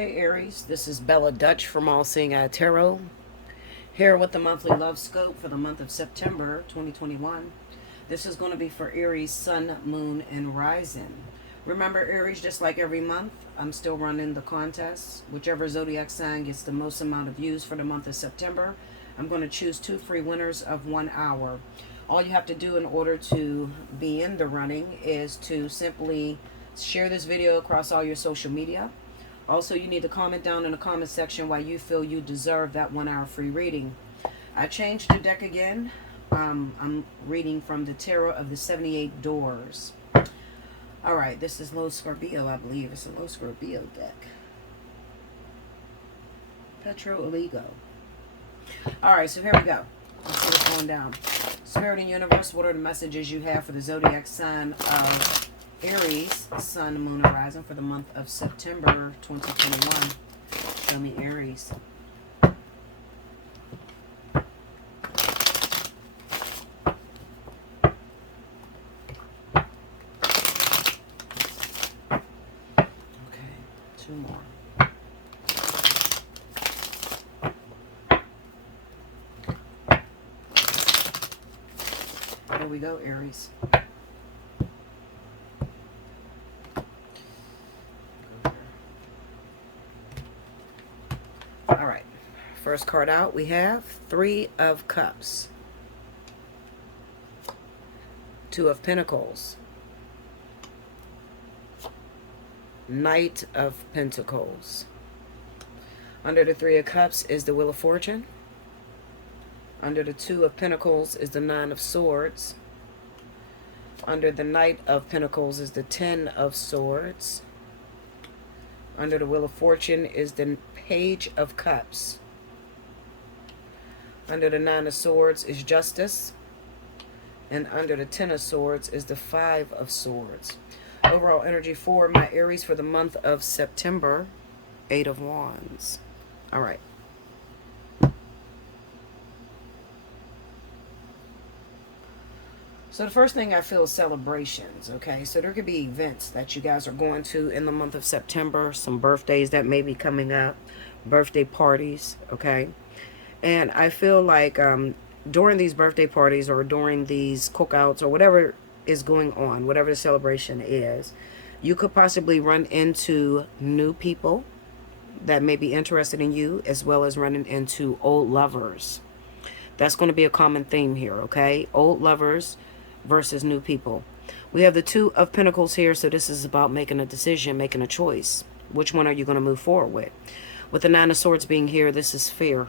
Hey Aries, this is Bella Dutch from Allseeingeyetarot, here with the monthly love scope for the month of September 2021. This is going to be for Aries, Sun, Moon, and Rising. Remember Aries, just like every month, I'm still running the contest. Whichever zodiac sign gets the most amount of views for the month of September, I'm going to choose 2 free winners of 1 hour. All you have to do in order to be in the running is to simply share this video across all your social media. Also, you need to comment down in the comment section why you feel you deserve that 1 hour free reading. I changed the deck again. I'm reading from the Tarot of the 78 Doors. Alright, this is Low Scorpio, I believe. It's a Low Scorpio deck. Petro Oligo. Alright, so here we go. Let's see what's going down. Spirit and Universe, what are the messages you have for the zodiac sign of Aries, Sun, Moon, and Rising for the month of September 2021. Show me Aries. Okay, 2 more. Here we go, Aries. Alright, first card out, we have 3 of Cups, 2 of Pentacles, Knight of Pentacles. Under the 3 of Cups is the Wheel of Fortune. Under the 2 of Pentacles is the 9 of Swords. Under the Knight of Pentacles is the 10 of Swords. Under the Wheel of Fortune is the Page of Cups. Under the 9 of Swords is Justice. And under the 10 of Swords is the 5 of Swords. Overall energy for my Aries for the month of September, 8 of Wands. All right. So the first thing I feel is celebrations, okay? So there could be events that you guys are going to in the month of September, some birthdays that may be coming up, birthday parties, okay? And I feel like during these birthday parties or during these cookouts or whatever is going on, whatever the celebration is, you could possibly run into new people that may be interested in you, as well as running into old lovers. That's going to be a common theme here, okay? Old lovers versus new people. We have the 2 of Pentacles here, so this is about making a decision, making a choice. Which one are you going to move forward with? With the 9 of Swords being here, this is fear,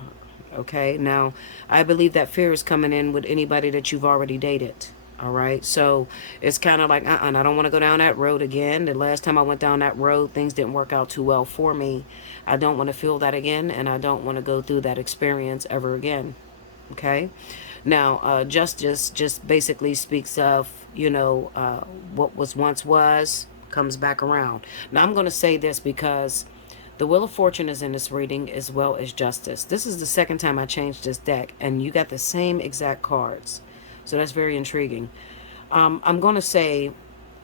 okay? Now, I believe that fear is coming in with anybody that you've already dated, all right? So it's kind of like, I don't want to go down that road again. The last time I went down that road, things didn't work out too well for me. I don't want to feel that again, and I don't want to go through that experience ever again, okay? Now, justice just basically speaks of, what was once was, comes back around. Now, I'm going to say this because the Wheel of Fortune is in this reading as well as Justice. This is the second time I changed this deck, and you got the same exact cards. So that's very intriguing. I'm going to say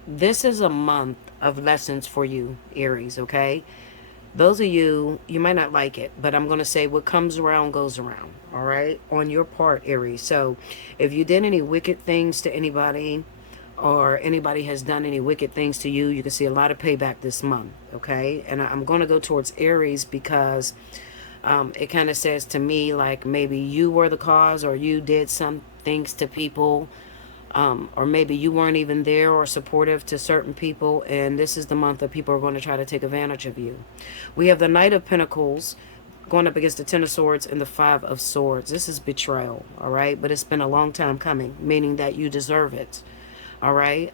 this is a month of lessons for you, Aries, okay? Those of you, you might not like it, but I'm going to say what comes around goes around, all right, on your part, Aries. So if you did any wicked things to anybody or anybody has done any wicked things to you, you can see a lot of payback this month, okay? And I'm going to go towards Aries because it kind of says to me like maybe you were the cause or you did some things to people. Or maybe you weren't even there or supportive to certain people, and this is the month that people are going to try to take advantage of you. We have the Knight of Pentacles going up against the 10 of Swords and the 5 of Swords. This is betrayal, all right? But it's been a long time coming, meaning that you deserve it, all right?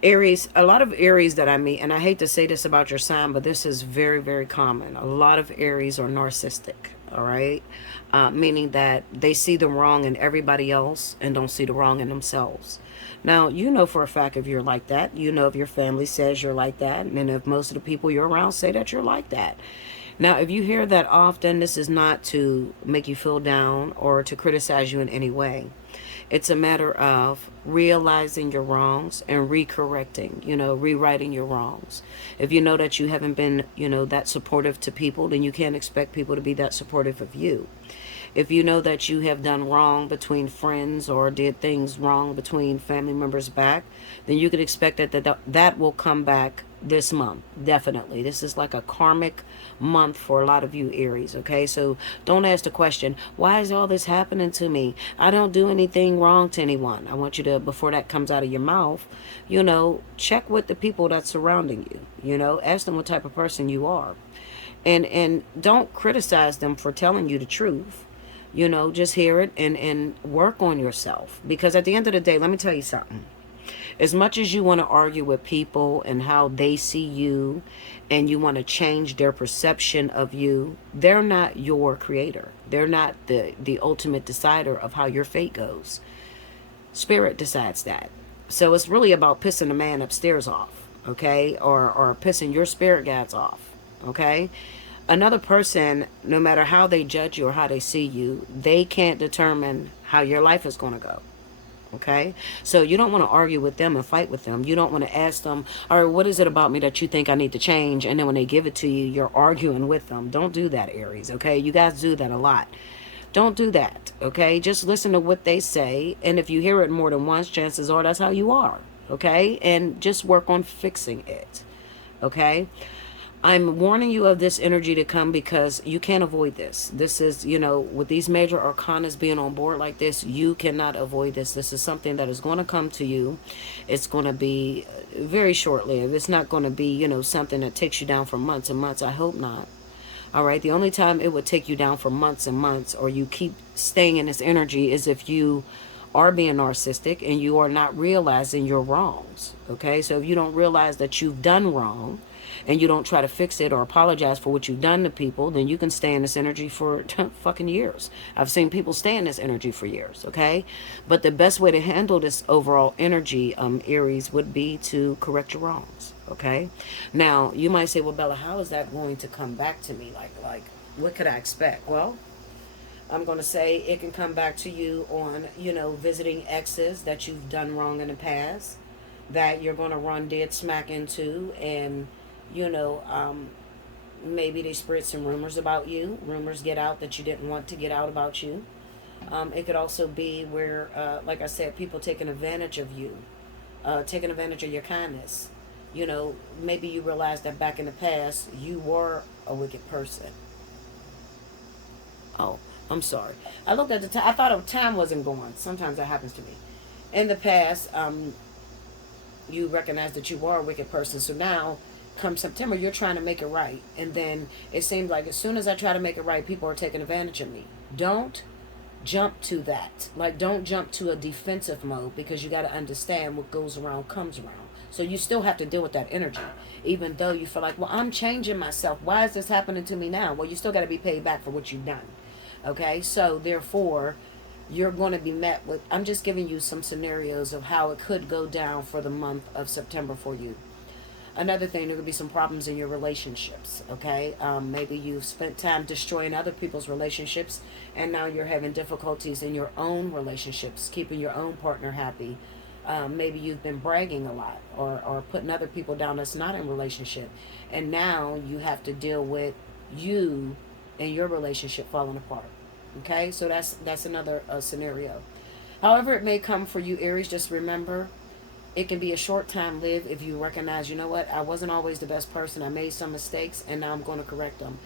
Aries, a lot of Aries that I meet, and I hate to say this about your sign, but this is very, very common. A lot of Aries are narcissistic, all right? Meaning that they see the wrong in everybody else and don't see the wrong in themselves. Now, you know for a fact if you're like that. You know if your family says you're like that, and if most of the people you're around say that you're like that. Now, if you hear that often, this is not to make you feel down or to criticize you in any way. It's a matter of realizing your wrongs and recorrecting, rewriting your wrongs. If you know that you haven't been, that supportive to people, then you can't expect people to be that supportive of you. If you know that you have done wrong between friends or did things wrong between family members back, then you could expect that will come back this month. Definitely. This is like a karmic month for a lot of you Aries, okay? So don't ask the question, why is all this happening to me? I don't do anything wrong to anyone. I want you to, before that comes out of your mouth, check with the people that's surrounding you. Ask them what type of person you are. And don't criticize them for telling you the truth. Just hear it and work on yourself. Because at the end of the day, let me tell you something. As much as you want to argue with people and how they see you, and you want to change their perception of you, they're not your creator. They're not the ultimate decider of how your fate goes. Spirit decides that. So it's really about pissing the man upstairs off, okay? Or pissing your spirit guides off, okay? Another person, no matter how they judge you or how they see you, they can't determine how your life is going to go. Okay? So you don't want to argue with them and fight with them. You don't want to ask them, all right, what is it about me that you think I need to change? And then when they give it to you, you're arguing with them. Don't do that, Aries, okay? You guys do that a lot. Don't do that, okay? Just listen to what they say. And if you hear it more than once, chances are that's how you are, okay? And just work on fixing it, okay? I'm warning you of this energy to come because you can't avoid this. This is, with these major arcanas being on board like this, you cannot avoid this. This is something that is going to come to you. It's going to be very short-lived. It's not going to be, something that takes you down for months and months. I hope not. All right. The only time it would take you down for months and months, or you keep staying in this energy, is if you are being narcissistic and you are not realizing your wrongs. Okay. So if you don't realize that you've done wrong, and you don't try to fix it or apologize for what you've done to people, then you can stay in this energy for fucking years. I've seen people stay in this energy for years, okay? But the best way to handle this overall energy, Aries, would be to correct your wrongs, okay? Now, you might say, well, Bella, how is that going to come back to me? Like, what could I expect? Well, I'm going to say it can come back to you on, visiting exes that you've done wrong in the past, that you're going to run dead smack into, and maybe they spread some rumors about you. Rumors get out that you didn't want to get out about you. It could also be where, like I said, people taking advantage of you, taking advantage of your kindness. Maybe you realize that back in the past, you were a wicked person. Oh, I'm sorry. I looked at the time. I thought time wasn't going. Sometimes that happens to me. In the past, you recognize that you were a wicked person. So now, come September, you're trying to make it right. And then it seems like as soon as I try to make it right, people are taking advantage of me. Don't jump to that. Like, don't jump to a defensive mode, because you got to understand what goes around comes around. So you still have to deal with that energy, even though you feel like, well, I'm changing myself. Why is this happening to me now? Well, you still got to be paid back for what you've done. Okay, so therefore, you're going to be met with, I'm just giving you some scenarios of how it could go down for the month of September for you. Another thing, there could be some problems in your relationships, okay? Maybe you've spent time destroying other people's relationships, and now you're having difficulties in your own relationships, keeping your own partner happy. Maybe you've been bragging a lot, or putting other people down that's not in relationship, and now you have to deal with you and your relationship falling apart, okay? So that's another scenario. However it may come for you, Aries, just remember, it can be a short time lived if you recognize, you know what, I wasn't always the best person. I made some mistakes, and now I'm going to correct them.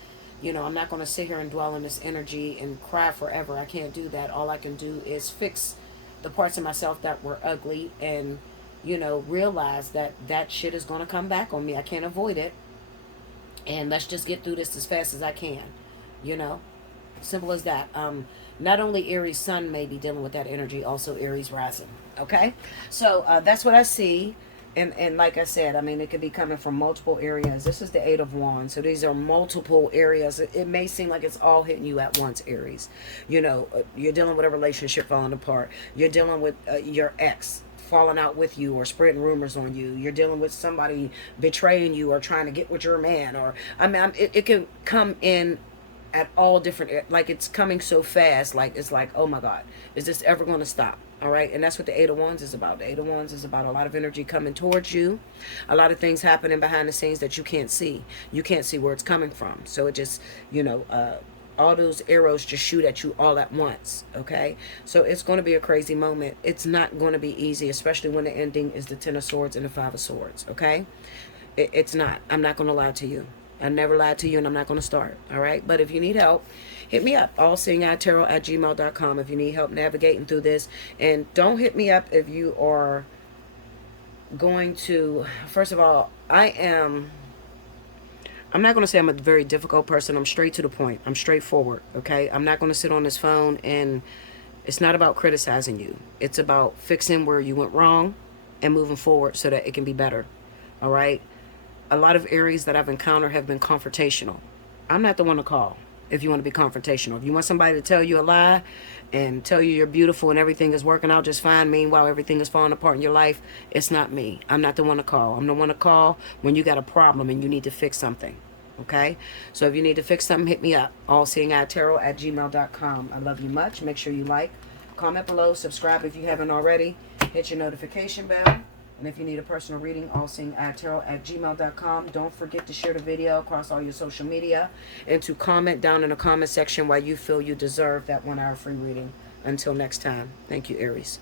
I'm not going to sit here and dwell in this energy and cry forever. I can't do that. All I can do is fix the parts of myself that were ugly, and, realize that shit is going to come back on me. I can't avoid it. And let's just get through this as fast as I can. Simple as that. Not only Aries Sun may be dealing with that energy, also Aries Rising. Okay, so that's what I see, and like I said, I mean, it could be coming from multiple areas. This is the Eight of Wands, so these are multiple areas. It may seem like it's all hitting you at once, Aries. You're dealing with a relationship falling apart. You're dealing with your ex falling out with you or spreading rumors on you. You're dealing with somebody betraying you or trying to get with your man, or it can come in at all different, like it's coming so fast, like it's like, oh my God, is this ever going to stop? All right, and that's what the Eight of Wands is about. The Eight of Wands is about a lot of energy coming towards you, a lot of things happening behind the scenes that you can't see. You can't see where it's coming from. So it just, all those arrows just shoot at you all at once. Okay, so it's going to be a crazy moment. It's not going to be easy, especially when the ending is the Ten of Swords and the Five of Swords. Okay, it's not. I'm not going to lie to you. I never lied to you, and I'm not going to start. All right, but if you need help, hit me up, allseeingeyetarot@gmail.com, if you need help navigating through this. And don't hit me up if you are going to, first of all, I'm not going to say I'm a very difficult person. I'm straight to the point. I'm straightforward, okay? I'm not going to sit on this phone, and it's not about criticizing you. It's about fixing where you went wrong and moving forward so that it can be better, all right? A lot of areas that I've encountered have been confrontational. I'm not the one to call if you want to be confrontational. If you want somebody to tell you a lie and tell you you're beautiful and everything is working out just fine, meanwhile everything is falling apart in your life, it's not me. I'm not the one to call. I'm the one to call when you got a problem and you need to fix something. Okay? So if you need to fix something, hit me up. allseeingeyetarot@gmail.com. I love you much. Make sure you like, comment below, subscribe if you haven't already. Hit your notification bell. And if you need a personal reading, allseeingeyetarot@gmail.com. Don't forget to share the video across all your social media and to comment down in the comment section why you feel you deserve that 1 hour free reading. Until next time, thank you, Aries.